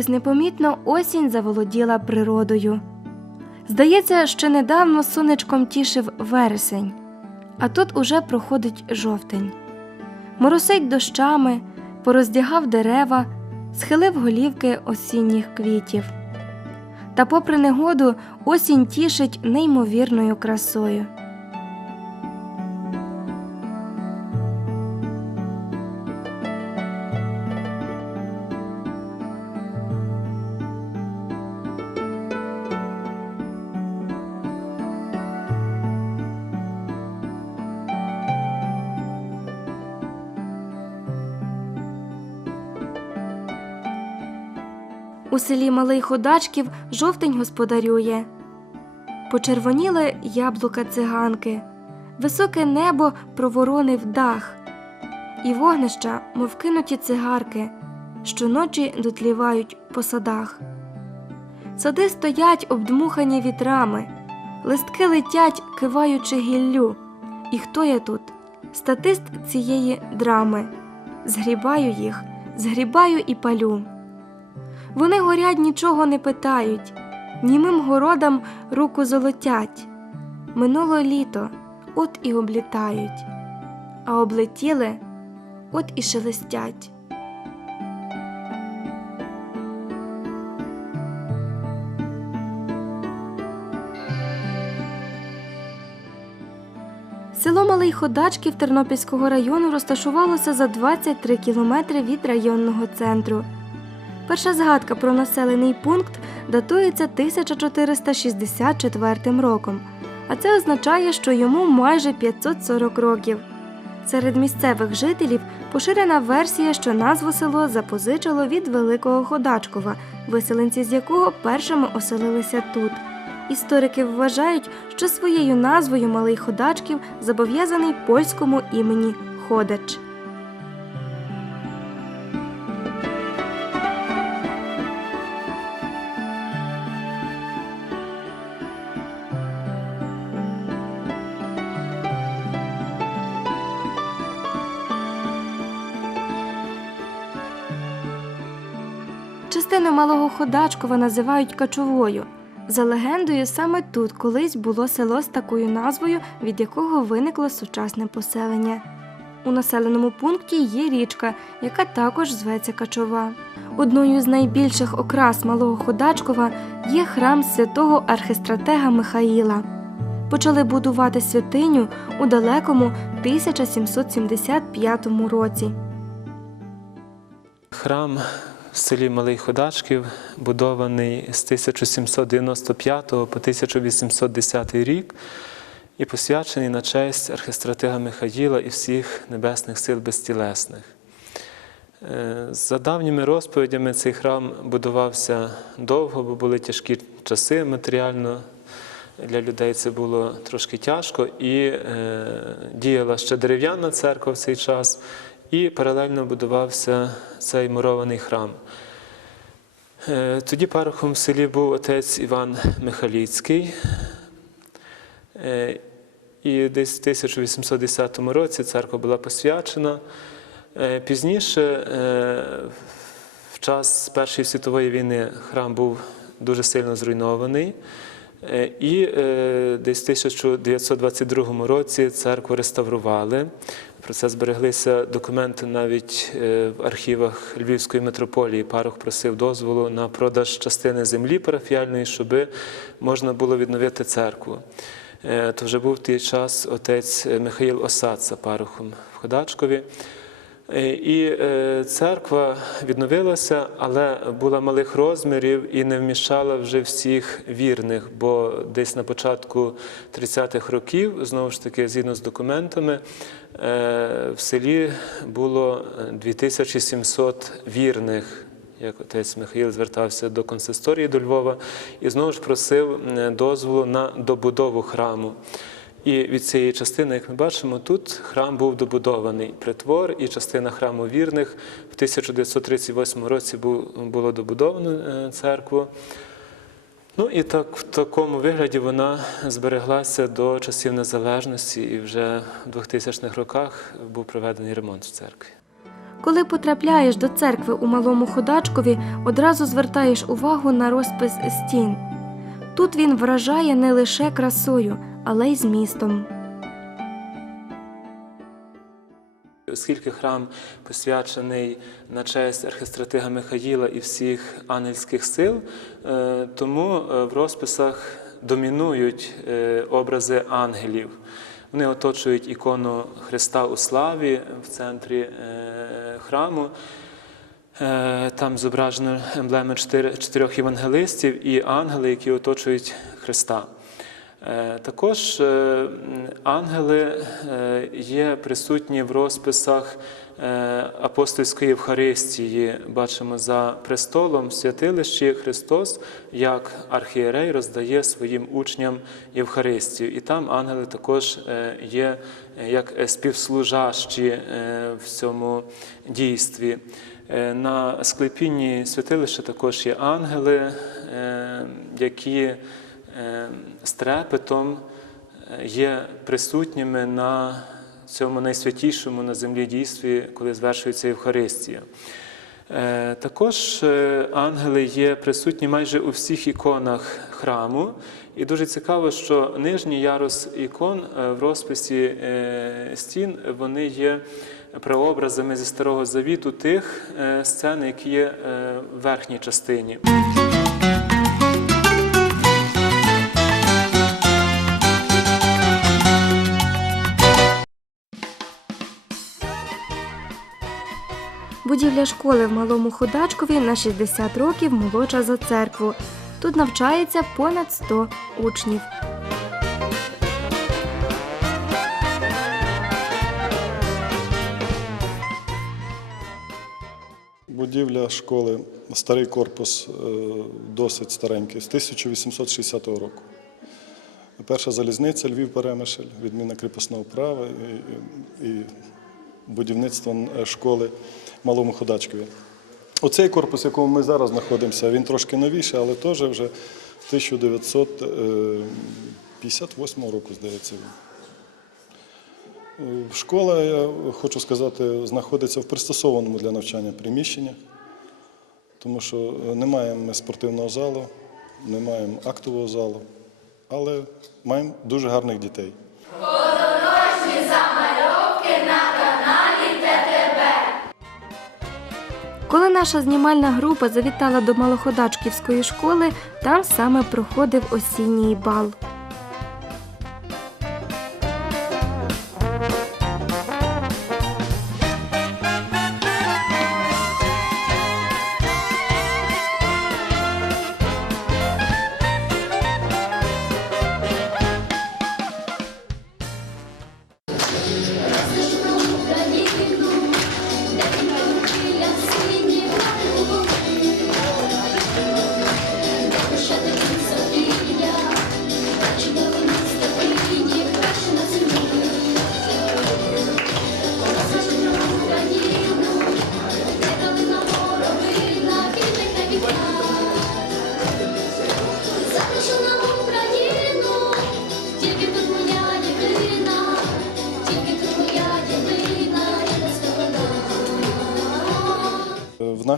Якось непомітно осінь заволоділа природою. Здається, ще недавно сонечком тішив вересень, а тут уже проходить жовтень. Моросить дощами, пороздягав дерева, схилив голівки осінніх квітів. Та, попри негоду, осінь тішить неймовірною красою. Селі Малий Ходачків жовтень господарює. Почервоніли яблука циганки, високе небо проворонив дах, і вогнища, мов кинуті цигарки, щоночі дотлівають по садах. Сади стоять обдмухані вітрами, листки летять, киваючи гіллю. І хто я тут? Статист цієї драми. Згрібаю їх, згрібаю і палю. Вони горять, нічого не питають, німим городам руку золотять. Минуло літо, от і облітають, а облетіли, от і шелестять. Село Малий Ходачків Тернопільського району розташувалося за 23 кілометри від районного центру. Перша згадка про населений пункт датується 1464 роком, а це означає, що йому майже 540 років. Серед місцевих жителів поширена версія, що назву село запозичило від Великого Ходачкова, виселенці з якого першими оселилися тут. Історики вважають, що своєю назвою Малий Ходачків зобов'язаний польському імені Ходач. Малого Ходачкова називають Качовою. За легендою, саме тут колись було село з такою назвою, від якого виникло сучасне поселення. У населеному пункті є річка, яка також зветься Качова. Одною з найбільших окрас малого Ходачкова є храм святого архистратега Михаїла. Почали будувати святиню у далекому 1775 році. Храм в селі Малий Ходачків, будований з 1795 по 1810 рік і посвячений на честь архистратига Михаїла і всіх небесних сил безтілесних. Е, За давніми розповідями, цей храм будувався довго, бо були тяжкі часи матеріально. Для людей це було трошки тяжко, і е, діяла ще дерев'яна церква в цей час, і паралельно будувався цей мурований храм. Е, Тоді парохом в селі був отець Іван Михаліцький. Е, І десь в 1810 році церква була посвячена. Е, Пізніше, в час Першої світової війни, храм був дуже сильно зруйнований. І десь в 1922 році церкву реставрували. Про це збереглися документи навіть е, в архівах Львівської митрополії. Парох просив дозволу на продаж частини землі парафіальної, щоб можна було відновити церкву. Е, То вже був в той час отець Михаїл Осадца парохом в Ходачкові. Е, І е, церква відновилася, але була малих розмірів і не вміщала вже всіх вірних, бо десь на початку 30-х років, знову ж таки, згідно з документами, е, в селі було 2700 вірних. Як отець Михаїл звертався до консисторії до Львова і знову ж просив дозволу на добудову храму. І від цієї частини, як ми бачимо, тут храм був добудований. Притвор і частина храму вірних в 1938 році було добудовано е, церкву. Ну і так в такому вигляді вона збереглася до часів незалежності, і вже в 2000-х роках був проведений ремонт в церкві. Коли потрапляєш до церкви у малому ходачкові, одразу звертаєш увагу на розпис стін. Тут він вражає не лише красою, але й змістом. Оскільки храм посвячений на честь архистратига Михаїла і всіх ангельських сил, е, тому е, в розписах домінують е, образи ангелів. Вони оточують ікону Христа у славі в центрі храму. Там зображено емблеми чотирьох євангелистів і ангели, які оточують Христа. Е, Також е, ангели е, є присутні в розписах апостольської Євхаристії. Бачимо за престолом в святилищі Христос як архієрей роздає своїм учням Євхаристію. І там ангели також є як співслужащі в цьому дійстві. На склепінні святилища також є ангели, які з трепетом е, є присутніми на цьому найсвятішому на землі дійстві, коли звершується Євхаристія. Е, Також е, ангели є присутні майже у всіх іконах храму. І дуже цікаво, що нижній ярус ікон е, в розписі е, стін вони є прообразами зі Старого Завіту тих е, сцен, які є е, в верхній частині. Будівля школи в малому ходачкові на 60 років молодша за церкву. Тут навчається понад 100 учнів. Будівля школи, старий корпус, е, досить старенький, з 1860 року. Перша залізниця Львів Перемишль, відміна кріпосного права і, будівництво е, школи Малому Ходачкові. Оцей корпус, в якому ми зараз знаходимося, він трошки новіший, але теж вже 1958 року, здається. Е, Школа, я хочу сказати, знаходиться в пристосованому для навчання приміщенні, тому що е, не маємо спортивного залу, не маємо актового залу, але маємо дуже гарних дітей. Коли наша знімальна група завітала до малоходачківської школи, там саме проходив осінній бал.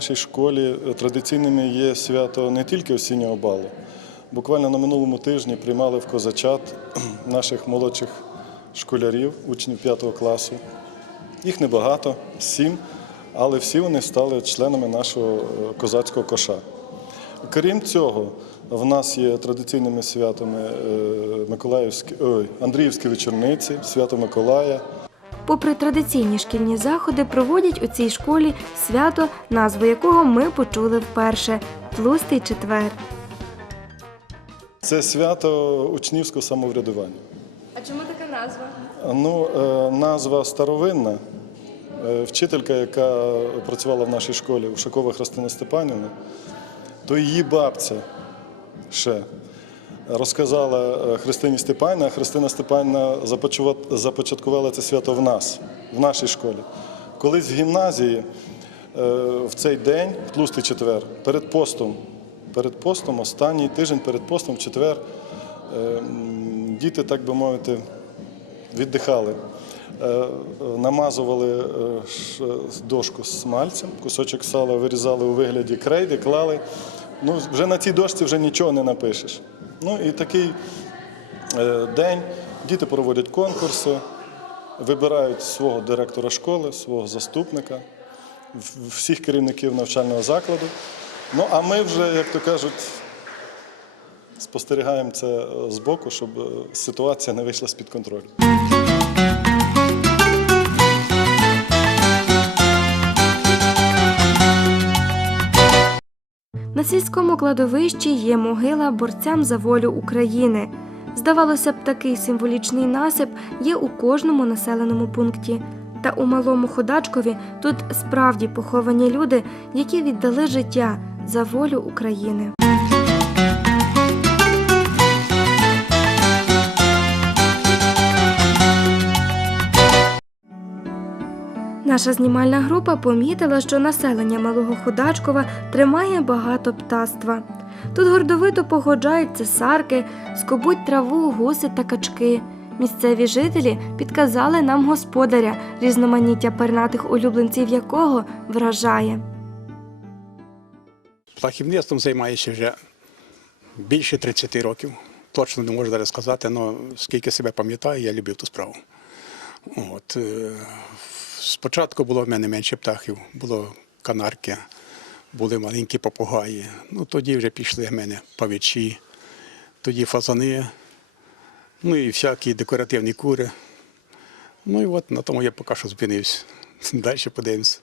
Нашій школі традиційними є свято не тільки осіннього балу. Буквально на минулому тижні приймали в козачат наших молодших школярів, учнів 5 класу. Їх небагато, сім, але всі вони стали членами нашого е, козацького коша. Крім цього, в нас є традиційними святами е, Миколаївські, ой, Андріївські вечорниці, свято Миколая. Попри традиційні шкільні заходи, проводять у цій школі свято, назву якого ми почули вперше Тлустий четвер. Це свято учнівського самоврядування. А чому така назва? Ну, е, назва старовинна. Е, Вчителька, яка працювала в нашій школі, Ушакова Христина Степанівна, то її бабця ще розказала е, Христині Степанівні, а Христина Степанівна започаткувала це свято в нас, в нашій школі. Колись в гімназії е, в цей день, в тлустий четвер, перед постом, перед постом, останній тиждень перед постом, в четвер, е, діти, так би мовити, віддихали. намазували дошку смальцем, кусочок сала вирізали у вигляді крейди, клали. Ну, вже на цій дошці вже нічого не напишеш. Ну і такий е, день діти проводять конкурси, вибирають свого директора школи, свого заступника, всіх керівників навчального закладу. Ну а ми вже, як то кажуть, спостерігаємо це е, збоку, щоб е, ситуація не вийшла з-під контролю. На сільському кладовищі є могила борцям за волю України. Здавалося б, такий символічний насип є у кожному населеному пункті. Та у малому ходачкові тут справді поховані люди, які віддали життя за волю України. Наша знімальна група помітила, що населення Малого Ходачкова тримає багато птаства. Тут гордовито погоджають цесарки, скобуть траву, гуси та качки. Місцеві жителі підказали нам господаря, різноманіття пернатих улюбленців якого вражає. Птахівництвом займаюся вже більше 30 років. Точно не можу зараз сказати, але скільки себе пам'ятаю, я любив ту справу. От, е, спочатку було в мене менше птахів, було канарки, були маленькі попугаї. Ну, тоді вже пішли в мене павичі, тоді фазани, ну і всякі декоративні кури. Ну і от на тому я поки що зупинився. Далі подивимося.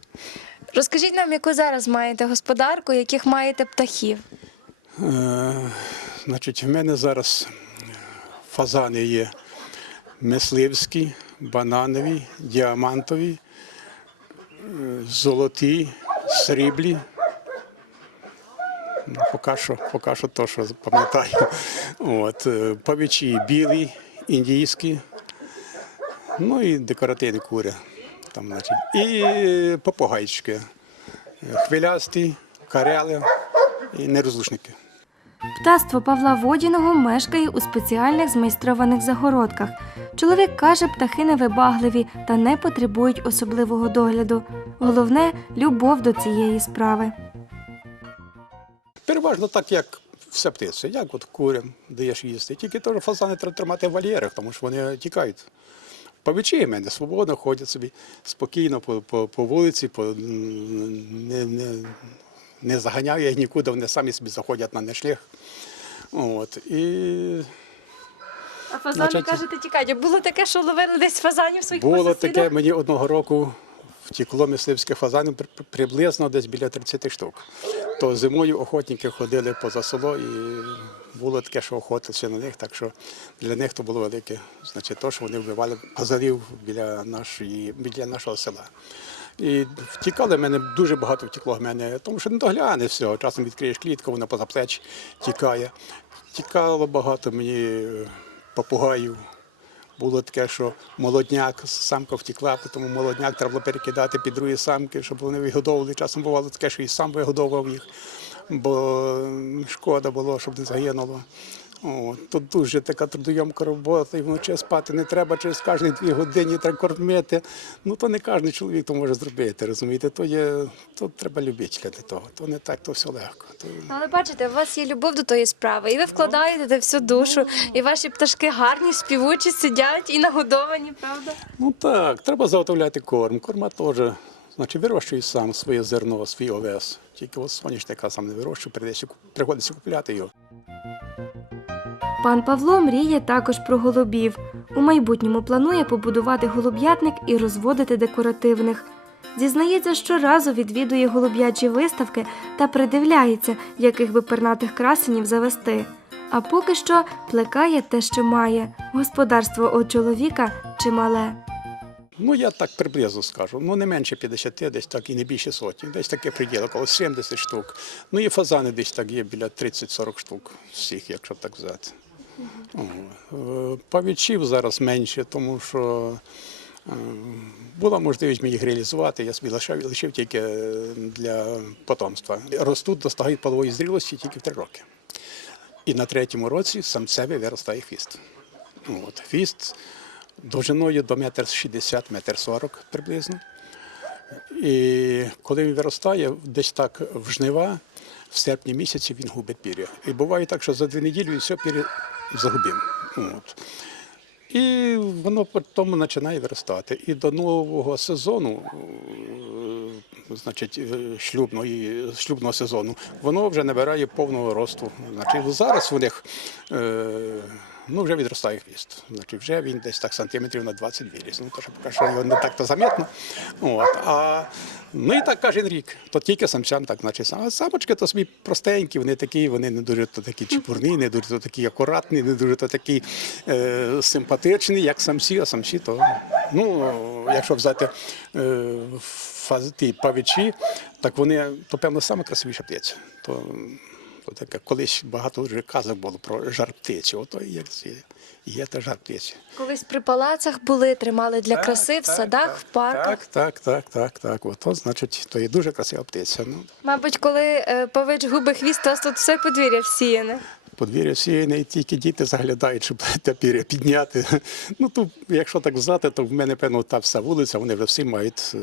Розкажіть нам, яку зараз маєте господарку, яких маєте птахів. Е, Значить, в мене зараз фазани є мисливські, бананові, діамантові, е, золоті, сріблі. Ну, Поки що, поки що то, що пам'ятаю. От, е, павичі білі, індійські, ну і декоративні кури. Там, значить. І попугайчики. Хвилясті, карели і нерозлучники. Птаство Павла Водіного мешкає у спеціальних змайстрованих загородках. Чоловік каже, птахи невибагливі та не потребують особливого догляду. Головне любов до цієї справи. Переважно так, як все птиці, як от курям даєш їсти. Тільки теж фазани треба тримати в вольєрах, тому що вони тікають. Павичі в мене свободно ходять собі спокійно по, по, по вулиці, по, не, не, не заганяю їх нікуди, вони самі собі заходять на нешлях. От, і А фазани Значить- кажете, тікають. Було таке, що ловили десь фазанів своїх було таке, мені одного року втекло при- при- приблизно десь біля 30 штук. То зимою охотники ходили поза село і було таке, що охотилися на них, так що для них то було велике. Значить, то, що вони вбивали азарів біля, нашої, біля нашого села. І втікали в мене, дуже багато втекло в мене, тому що не догляне все. Часом відкриєш клітку, вона поза плеч тікає. Тікало багато мені е, попугаїв. Було таке, що молодняк, самка втекла, тому молодняк треба було перекидати під другі самки, щоб вони вигодовували. Часом бувало таке, що і сам вигодовував їх, бо шкода було, щоб не загинуло. О, тут дуже така трудойомка робота, і вночі спати не треба, через кожні дві години треба кормити. Ну то не кожен чоловік то може зробити, розумієте? То є, то треба любителя для того. То не так, то все легко. То... Але бачите, у вас є любов до тої справи, і ви вкладаєте де всю душу, і ваші пташки гарні, співучі, сидять і нагодовані, правда? Ну так, треба заготовляти корм. Корма теж. Значить, вирощую сам своє зерно, свій овес. Тільки от соняшника сам не вирощую, приходиться купляти його. Пан Павло мріє також про голубів. У майбутньому планує побудувати голуб'ятник і розводити декоративних. Зізнається, щоразу відвідує голуб'ячі виставки та придивляється, яких би пернатих красенів завести. А поки що плекає те, що має господарство у чоловіка чимале. Ну, я так приблизно скажу. Ну, не менше 50, десь так і не більше сотні. Десь таке приділ, около 70 штук. Ну і фазани десь так є біля 30-40 штук всіх, якщо так взяти. Е, Павічів зараз менше, тому що е, була можливість їх реалізувати. Я собі лишив, лишив тільки е, для потомства. Ростуть, достигають полової зрілості тільки в три роки. І на третьому році самцеві виростає хвіст. От, хвіст довжиною до метр 60, метр 40 приблизно. І коли він виростає, десь так в жнива, в серпні місяці він губить пір'я. І буває так, що за дві неділі він все пір'я загубив. От. І воно потім починає виростати. І до нового сезону, е, значить, е, шлюбної, шлюбного сезону, воно вже набирає повного росту. Значить, зараз у них е, ну, вже відростає хвіст. Значить, вже він десь так сантиметрів на 20 виріс. Ну, то що поки що його не так то замітно. От. А, ну і так кожен рік. То тільки самцям так, значить. А самочки то собі простенькі, вони такі, вони не дуже то такі чепурні, не дуже то такі акуратні, не дуже то такі е, симпатичні, як самці, а самці то, ну, якщо взяти е, фаз, ті павичі, так вони, то певно, саме красивіша птиця. То таке, колись багато вже казок було про жар птиці. Ото як є та жар птиці. Колись при палацах були, тримали для краси в садах, в парках. Так, так, так, так, так. Ото, значить, то є дуже красива птиця. Ну, Мабуть, коли е, павич губить хвіст, то тут все подвір'я всіяне. подвір'я сіяне, і тільки діти заглядають, щоб те пір'я підняти. Ну, тут, якщо так знати, то в мене, певно, та вся вулиця, вони вже всі мають, е,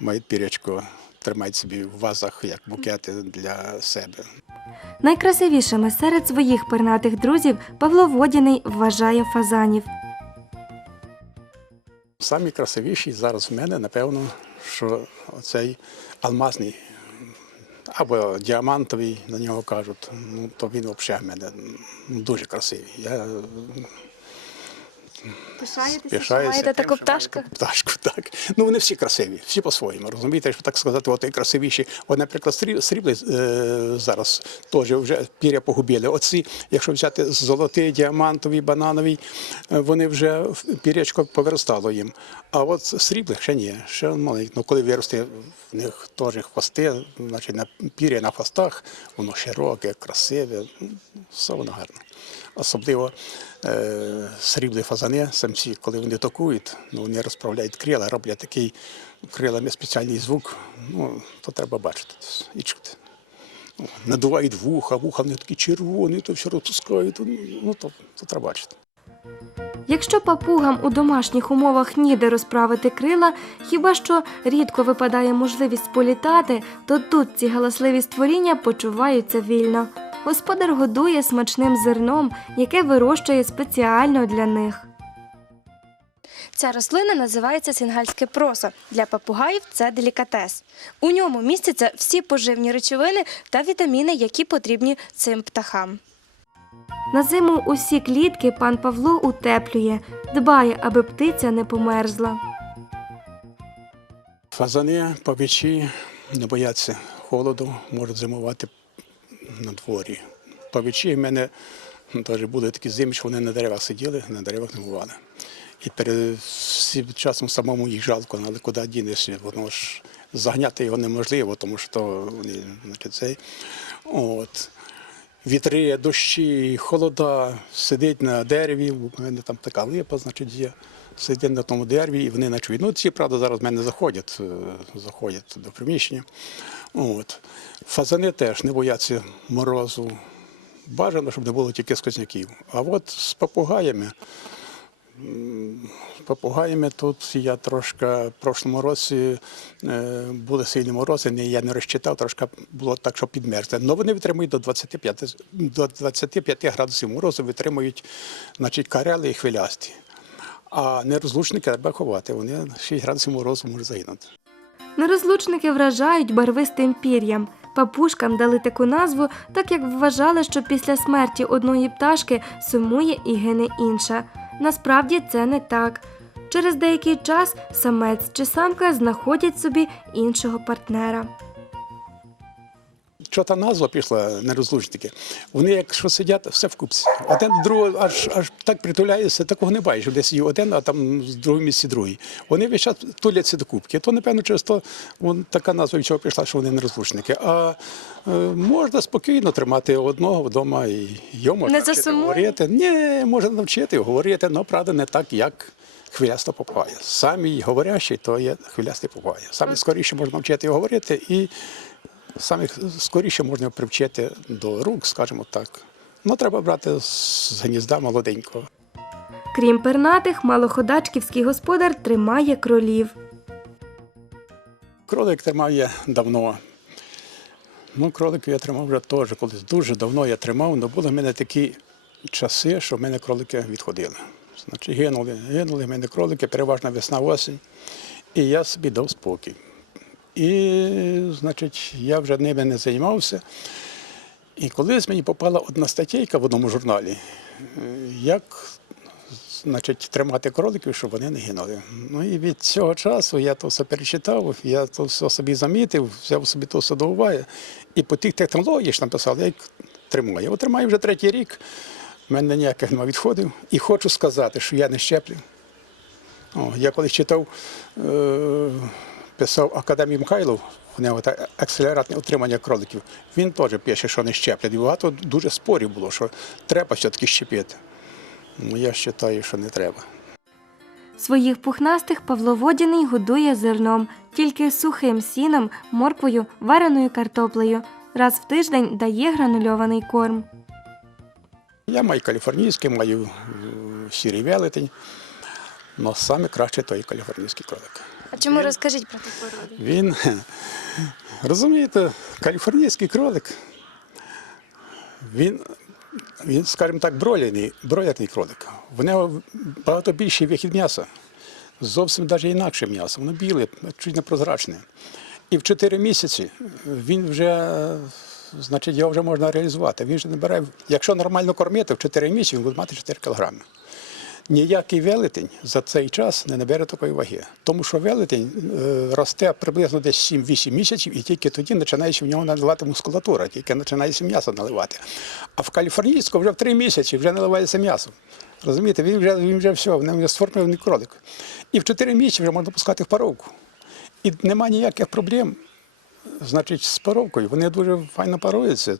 мають пірячко, тримають собі в вазах, як букети для себе. Найкрасивішими серед своїх пернатих друзів Павло Водяний вважає фазанів. Самі красивіші зараз в мене, напевно, що оцей алмазний або діамантовий, на нього кажуть, ну то він взагалі в мене дуже красивий. Я маєте тим, таку пташку? таку пташку, так. Ну вони всі красиві, всі по-своєму. Розумієте, що так сказати, от і красивіші. От, наприклад, сріб- срібли е, зараз теж вже піря погубили. Оці, якщо взяти золотий, діамантовий, банановий, е, вони вже в- пірячко повиростало їм. А от сріблих ще ні, ще маленькі. Ну, коли виросте, в них теж хвости, значить на пір'я на хвостах, воно широке, красиве, ну, все воно гарне. Особливо е, сріблі фазани, самці, коли вони токують, ну, вони розправляють крила, роблять такий крилами спеціальний звук, ну, то треба бачити і чути. Ну, Надувають вуха, вуха вони такі червоні, то все розпускають, ну, то, то треба бачити. Якщо папугам у домашніх умовах ніде розправити крила, хіба що рідко випадає можливість політати, то тут ці галасливі створіння почуваються вільно. Господар годує смачним зерном, яке вирощує спеціально для них. Ця рослина називається сінгальське просо. Для папугаїв це делікатес. У ньому містяться всі поживні речовини та вітаміни, які потрібні цим птахам. На зиму усі клітки пан Павло утеплює, дбає, аби птиця не померзла. Фазани, павичі не бояться холоду, можуть зимувати на дворі. Павичі в мене теж були такі зими, що вони на деревах сиділи, на деревах не бували. І перед всім часом самому їх жалко, але куди дінешся, воно ж загняти його неможливо, тому що вони цей. От. Вітри, дощі, холода, сидить на дереві, у мене там така липа, значить, є. Сидить на тому дереві і вони ночують. Ну, ці, правда, зараз в мене заходять, е, заходять до приміщення. От. Фазани теж не бояться морозу. Бажано, щоб не було тільки сквозняків. А от з попугаями, з попугаями тут я трошки в прошлому році е, були сильні морози, я не розчитав, трошки було так, що підмерзли. Але вони витримують до 25, до 25 градусів морозу, витримують значить, карели і хвилясті. А нерозлучники треба ховати, вони 6 градусів морозу можуть загинути. Нерозлучники вражають барвистим пір'ям. Папушкам дали таку назву, так як вважали, що після смерті одної пташки сумує і гине інша. Насправді це не так. Через деякий час самець чи самка знаходять собі іншого партнера. Що та назва пішла нерозлучники? Вони, якщо сидять, все в купці. Один до другого аж аж так притуляються, такого не бачиш, десь є один, а там з другого місці другий. Вони весь час туляться до кубки. То, напевно, через то вон, така назва від чого пішла, що вони нерозлучники. А е, можна спокійно тримати одного вдома і його можна Не навчити говорити. Ні, можна навчити говорити, але правда не так, як. Хвиляста попугая. Самий говорящий то є хвилястий попугай. Саме скоріше можна його говорити і саме скоріше можна привчити до рук, скажімо так. Ну, треба брати з гнізда молоденького. Крім пернатих, малоходачківський господар тримає кролів. Кролик тримав я давно. Ну, кроликів я тримав вже теж колись дуже давно я тримав, але були в мене такі часи, що в мене кролики відходили. Значить, гинули, гинули в мене кролики, переважна весна осінь. І я собі дав спокій. І, значить, я вже ними не займався. І колись мені попала одна статтєйка в одному журналі, як значить, тримати кроликів, щоб вони не гинули. Ну і від цього часу я то все перечитав, я то все собі замітив, взяв собі то все до уваги. І по тих технологіях що написав, я їх тримаю. Я тримаю вже третій рік, в мене ніяких немає відходів. І хочу сказати, що я не щеплю. О, я колись читав, е, писав Академій Михайлов, у нього так акселератне утримання кроликів. Він теж пише, що не щеплять. І багато дуже спорів було, що треба все-таки щепити. Ну, я вважаю, що не треба. Своїх пухнастих Павло Водяний годує зерном, тільки сухим сіном, морквою, вареною картоплею. Раз в тиждень дає гранульований корм. Я маю каліфорнійський, маю е, сірий велетень, але саме краще той каліфорнійський кролик. А чому розкажіть про ту породу? Він, розумієте, каліфорнійський кролик, він, він скажімо так, бройлерний, бройлерний кролик. В нього багато більший вихід м'яса. Зовсім навіть інакше м'ясо. Воно біле, чуть не прозрачне. І в 4 місяці він вже, значить, його вже можна реалізувати. Він вже набирає, якщо нормально кормити, в 4 місяці він буде мати 4 кілограми. Ніякий велетень за цей час не набере такої ваги. Тому що велетень е, росте приблизно десь 7-8 місяців, і тільки тоді починається в нього наливати мускулатура, тільки починається м'ясо наливати. А в каліфорнійську вже в 3 місяці вже наливається м'ясо. Розумієте, він вже, він вже все, в ньому вже сформований кролик. І в 4 місяці вже можна пускати в паровку. І нема ніяких проблем значить, з паровкою. Вони дуже файно паруються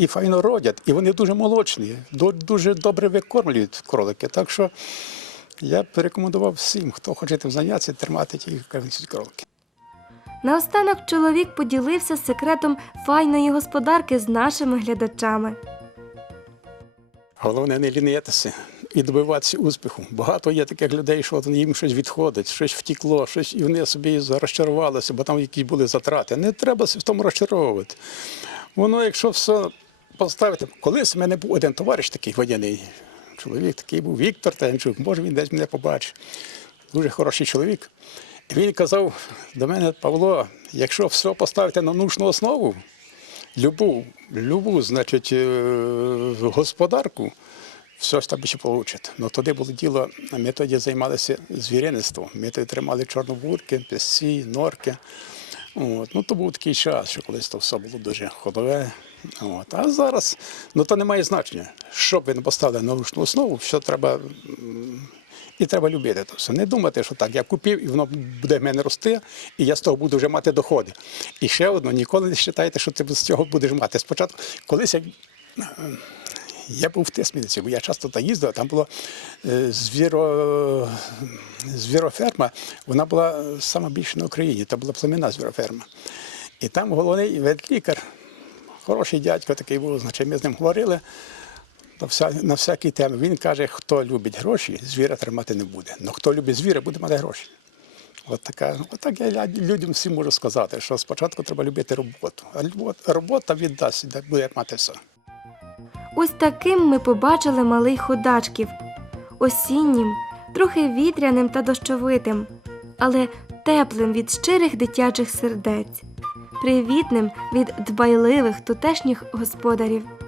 і файно родять, і вони дуже молочні, дуже добре викормлюють кролики. Так що я б рекомендував всім, хто хоче тим зайнятися, тримати ті кролики. Наостанок чоловік поділився секретом файної господарки з нашими глядачами. Головне не лінитися і добиватися успіху. Багато є таких людей, що от їм щось відходить, щось втікло, щось, і вони собі розчарувалися, бо там якісь були затрати. Не треба в тому розчаровувати. Воно, якщо все поставити, колись в мене був один товариш такий воєнний чоловік, такий був Віктор Танчук, може він десь мене побачить. Дуже хороший чоловік. І він казав до мене, Павло, якщо все поставити на научну основу, любу, любу, значить, е, господарку, все ж там ще вийде. Ну тоді було діло, ми тоді займалися звіринництвом. Ми тоді тримали чорнобурки, пісці, норки. От. Ну, то був такий час, що колись то все було дуже ходове. От. А зараз ну, то не має значення. Що б ви не поставили на научну основу, все треба. І треба любити це все. Не думати, що так, я купив і воно буде в мене рости, і я з того буду вже мати доходи. І ще одно, ніколи не вважайте, що ти з цього будеш мати. Спочатку, колись я, я був в Тисміниці, бо я часто там їздив, там була е, звіро, звіроферма, вона була сама більша на Україні, це була племінна звіроферма. І там головний ветлікар, хороший дядько такий був, значить, ми з ним говорили на, вся, всякі теми. Він каже, хто любить гроші, звіра тримати не буде. Але хто любить звіра, буде мати гроші. От така, от так я людям всім можу сказати, що спочатку треба любити роботу, а робота віддасть, де буде мати все. Ось таким ми побачили малий ходачків. Осіннім, трохи вітряним та дощовитим, але теплим від щирих дитячих сердець, привітним від дбайливих тутешніх господарів.